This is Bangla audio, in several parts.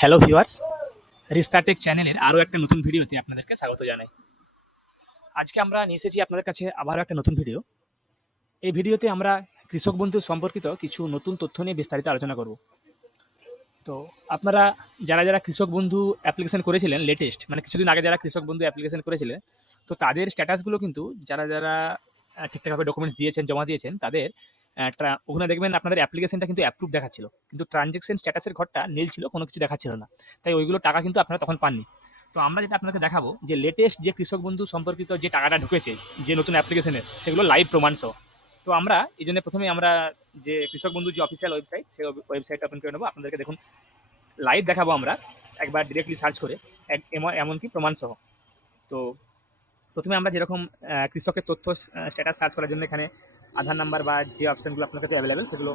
হ্যালো ভিউয়ার্স, রিস্তারটেক চ্যানেলের আরও একটা নতুন ভিডিওতে আপনাদেরকে স্বাগত জানাই। আজকে আমরা নিয়ে এসেছি আপনাদের কাছে আবারও একটা নতুন ভিডিও। এই ভিডিওতে আমরা কৃষক বন্ধু সম্পর্কিত কিছু নতুন তথ্য নিয়ে বিস্তারিত আলোচনা করব। তো আপনারা যারা কৃষক বন্ধু অ্যাপ্লিকেশন করেছিলেন লেটেস্ট, মানে কিছুদিন আগে যারা কৃষক বন্ধু অ্যাপ্লিকেশন করেছিলেন, তো তাদের স্ট্যাটাসগুলো কিন্তু যারা ঠিকঠাকভাবে ডকুমেন্টস দিয়েছেন, জমা দিয়েছেন, তাদের ওখানে দেখবেন আপনাদের অ্যাপ্লিকেশনটা কিন্তু অ্যাপ্রুভ দেখাচ্ছিল, কিন্তু ট্রানজ্যাকশন স্ট্যাটাসের ঘরটা নীল ছিল, কোনো কিছু দেখাচ্ছিল না। তাই ওইগুলো টাকা কিন্তু আপনারা তখন পাননি। তো আমরা যেটা আপনাকে দেখাবো যে লেটেস্ট যে কৃষক বন্ধু সম্পর্কিত যে টাকাটা ঢুকেছে যে নতুন অ্যাপ্লিকেশনের, সেগুলো লাইভ প্রমাণ সহ। তো আমরা এই জন্য প্রথমে আমরা যে কৃষক বন্ধু যে অফিসিয়াল ওয়েবসাইট, সেই ওয়েবসাইটটা ওপেন করে নেবো, আপনাদেরকে দেখুন লাইভ দেখাবো আমরা একবার ডিরেক্টলি সার্চ করে, এমনকি প্রমাণ সহ। তো প্রথমে আমরা যেরকম কৃষকের তথ্য স্ট্যাটাস সার্চ করার জন্য এখানে আধার নাম্বার বা যে অপশনগুলো আপনার কাছে অ্যাভেলেবেল সেগুলো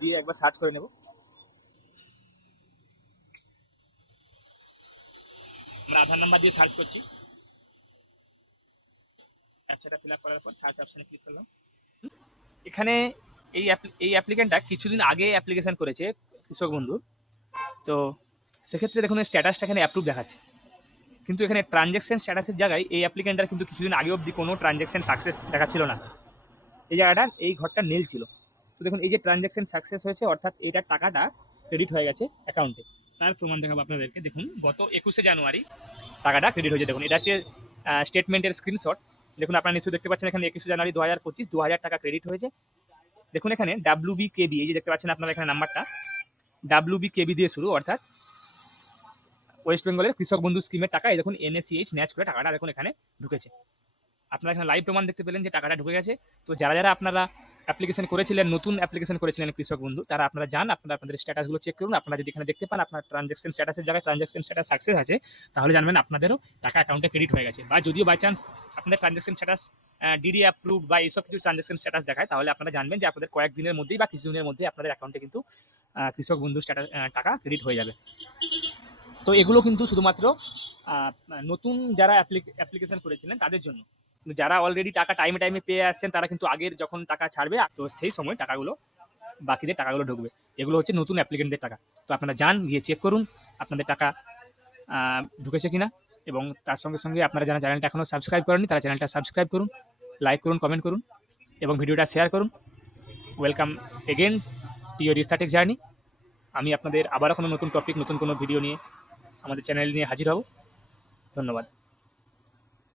দিয়ে একবার সার্চ করে নেব। আমরা আধার নাম্বার দিয়ে সার্চ করছি, অ্যাপসটা ফিল আপ করার পর সার্চ অপশনে ক্লিক করলাম। এখানে এই অ্যাপ্লিকেন্টটা কিছুদিন আগে অ্যাপ্লিকেশন করেছে কৃষক বন্ধু। তো সেক্ষেত্রে দেখুন স্ট্যাটাসটা এখানে অ্যাপ্রুভ দেখাচ্ছে, কিন্তু এখানে ট্রানজ্যাকশন স্ট্যাটাসের জায়গায় এই অ্যাপ্লিকেন্টটার কিন্তু কিছুদিন আগে অবধি কোনো ট্রানজ্যাকশন সাকসেস দেখাচ্ছিল না। এই জায়গাটা এই ঘরটা নীল ছিল। তো দেখুন এই যে ট্রানজ্যাকশন সাকসেস হয়েছে, অর্থাৎ এইটার টাকাটা ক্রেডিট হয়ে গেছে অ্যাকাউন্টে। তার প্রমাণ দেখাবো আপনাদেরকে। দেখুন গত 21শে জানুয়ারি টাকাটা ক্রেডিট হয়েছে। দেখুন এটা হচ্ছে স্টেটমেন্টের স্ক্রিনশট। দেখুন আপনারা নিশ্চয়ই দেখতে পাচ্ছেন এখানে 21শে জানুয়ারি 2025 2000 টাকা ক্রেডিট হয়েছে। দেখুন এখানে WBKB, এই যে দেখতে পাচ্ছেন আপনারা এখানে নাম্বারটা WBKB দিয়ে শুরু, অর্থাৎ ওয়েস্ট বেঙ্গলের কৃষক বন্ধু স্কিমের টাকা। এই দেখুন NACH ন্যাচ করে টাকাটা দেখুন এখানে ঢুকেছে। আপনারা এখানে লাইভ প্রমাণ দেখতে পেলেন যে টাকাটা ঢুকে গেছে। তো যারা আপনারা অ্যাপ্লিকেশন করেছিলেন, নতুন অ্যাপ্লিকেশন করেছিলেন কৃষক বন্ধু, তারা আপনারা যান, আপনারা আপনাদের স্ট্যাটাসগুলো চেক করুন। আপনারা যদি এখানে দেখতে পান আপনার ট্রানজ্যাকশন স্ট্যাটাসের জায়গায় ট্রানজ্যাকশন স্ট্যাটাস সাকসেস আছে, তাহলে জানবেন আপনাদেরও টাকা অ্যাকাউন্টে ক্রেডিট হয়ে গেছে। বা যদিও বাই চান্স আপনাদের ট্রানজ্যাকশন স্ট্যাটাস DD অ্যাপ্রুভ বা এইসব কিছু ট্রানজ্যাকশন স্ট্যাটাস দেখায়, তাহলে আপনারা জানবেন যে আপনাদের কয়েকদিনের মধ্যেই বা কিছুদিনের মধ্যেই আপনাদের অ্যাকাউন্টে কিন্তু কৃষক বন্ধু স্ট্যাটাস টাকা ক্রেডিট হয়ে যাবে। তো এগুলো কিন্তু শুধুমাত্র নতুন যারা অ্যাপ্লিকেশন করেছিলেন তাদের জন্য। যারা অলরেডি টাকা টাইমে পেয়ে আসছেন, তারা কিন্তু আগের যখন টাকা ছাড়বে, তো সেই সময় টাকাগুলো বাকিদের টাকাগুলো ঢুকবে। এগুলো হচ্ছে নতুন অ্যাপ্লিকেন্টদের টাকা। তো আপনারা যান, গিয়ে চেক করুন আপনাদের টাকা ঢুকেছে কিনা। এবং তার সঙ্গে সঙ্গে আপনারা যারা চ্যানেলটা এখনও সাবস্ক্রাইব করেননি, তারা চ্যানেলটা সাবস্ক্রাইব করুন, লাইক করুন, কমেন্ট করুন এবং ভিডিওটা শেয়ার করুন। ওয়েলকাম এগেন টু ইয়োর রিস্তারটেক জার্নি। আমি আপনাদের আবারও কোনো নতুন টপিক, নতুন কোনো ভিডিও নিয়ে আমাদের চ্যানেল নিয়ে হাজির হব। ধন্যবাদ।